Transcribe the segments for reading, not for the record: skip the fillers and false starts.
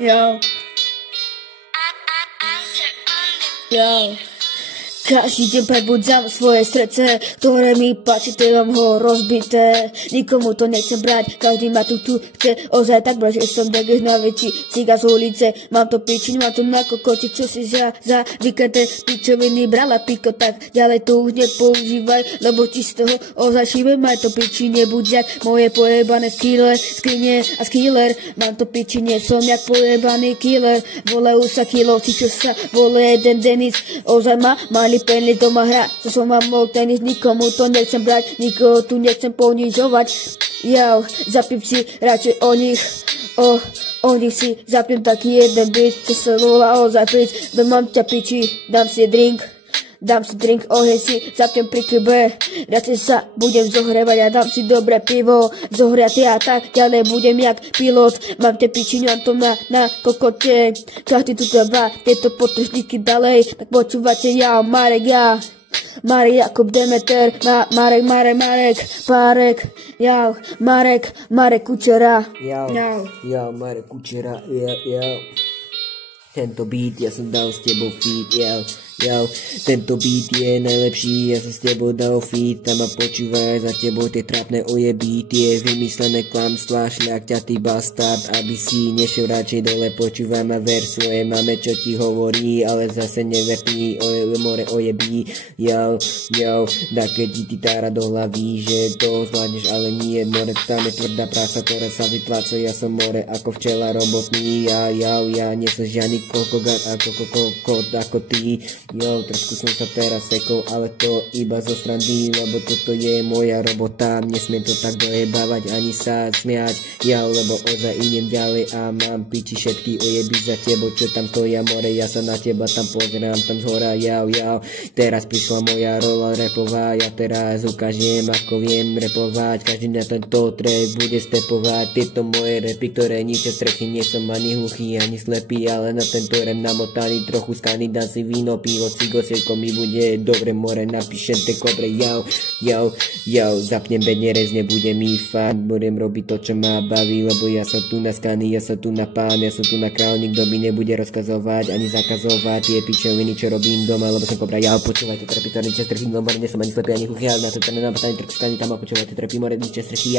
Yo. Yo. Každý deň prebudzam svoje srdce, ktoré mi páči, mám ho rozbité. Nikomu to nechcem brať, každý ma tu chce ozaj tak brať, že som taký najväčší ciga z ulice. Mám to pičin, mám to na kokote, čo si za vykaté pičoviny brala piko, tak ďalej to už nepoužívaj, lebo ti z toho ozaj šíbe, maj to piči, nebuď jak moje pojebané skrine a skiller. Mám to piči, nie som jak pojebaný killer, volajú sa kilovci, čo sa volá jeden Denis, ozaj ma mali penli doma hra, čo som mám mohol tenis, nikomu to nechcem brať, nikoho tu nechcem ponižovať. Jau, zapím si radšej o nich si zapím taký jeden beat, čo sa volá ozaj pič, mám ťa piči, dám si drink, ohej si, zapnem pri krybe, radšej sa budem zohrievať a dám si dobré pivo, zohriaty a tak ďalej budem jak pilot, mám te piči, mám to na kokote, každý tu dáva tieto potržníky ďalej, tak počúvate ja, Marek Jakub Demeter, Marek Kučera. Jau, Marek Kučera, Tento beat, ja som dal s tebou feed, tento beat je najlepší, ja som s tebou dal feed, tam ma počúvaj, za tebou tie trápne ojeby, tie vymyslené klamstvá, šľakťatý bastard, aby si nešiel radšej dole, počúvaj ma ver svoje máme, čo ti hovorí, ale zase nevertí, more ojebí, dá keď ti tára do hlavy, že to zvládneš, ale nie, more, tam je tvrdá práca, ktorá sa vypláca, ja som more ako včela robotný, ja nie som žiadny kokogat ako ty. Trošku som sa teraz sekol, ale to iba zo srandy, lebo toto je moja robota, nesmiem to tak dojebávať ani sa smiať, lebo ozaj idem ďalej a mám piči všetky ojeby za tebo, čo tam stoja more, ja sa na teba tam pozerám, tam zhora, teraz prišla moja rola repová, ja teraz ukážem, ako viem repovať, každý na tento track bude stepovať, tieto moje repy, ktoré ničia strechy, nie som ani hluchý, ani slepý, ale na tento rap namotaný, trochu skaný, dám si víno, pivo, cigo, sieľko mi bude dobre, more, napíšem te kobre, zapnem beď, nerezne, bude mi fan, budem robiť to, čo ma baví, lebo ja som tu na skaný, ja som tu na pán, ja som tu na král, nikto mi nebude rozkazovať, ani zakazovať tie pičoviny, čo robím doma, lebo som kobra, počúvajte trepy, ktoré ničia strechy, no more, nie som ani slepý, ani hluchý, na to nenamotaný, trochu skaný, tam ma počúvajte trepy, more, ničia strechy,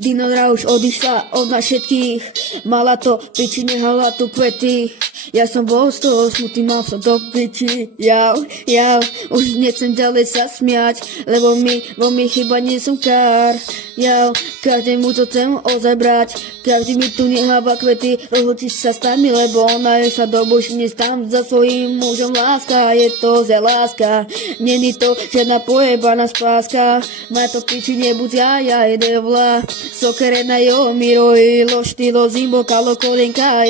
Dino Rauš odišla od nás všetkých, mala to piči, nehala tu kvety, ja som bol z toho smutný, mal som to piči, už nechcem ďalej sa smiať, lebo mi chyba nie som kár, každému to chcem ozaj brať, každý mi tu neháva kvety, rozlučíš sa s nami, lebo ona je sa do božine tam za svojím mužom láska, je to za láska, není to žiadna pojebaná spáska, maj to piči, nebuď ja jede vla, sokerena jo, miro ilo, štilo, zimbo, kalo, kolenka,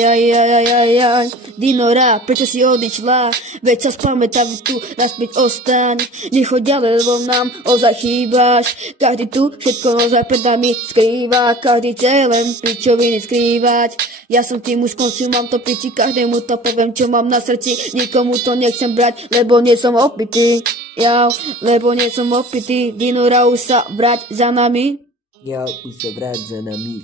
Dinora, prečo si odišla, veď sa spamätá, tu naspäť ostaň, nechoď ďalej, lebo nám ozaj chýbaš, každý tu všetko ozaj pred nami skrýva, každý chce len pičoviny skrývať, ja som tým už skončil, mám to piči, každému to poviem, čo mám na srdci, nikomu to nechcem brať, lebo nie som opitý, Dinora už sa vrať za nami, už sa vrať za nami,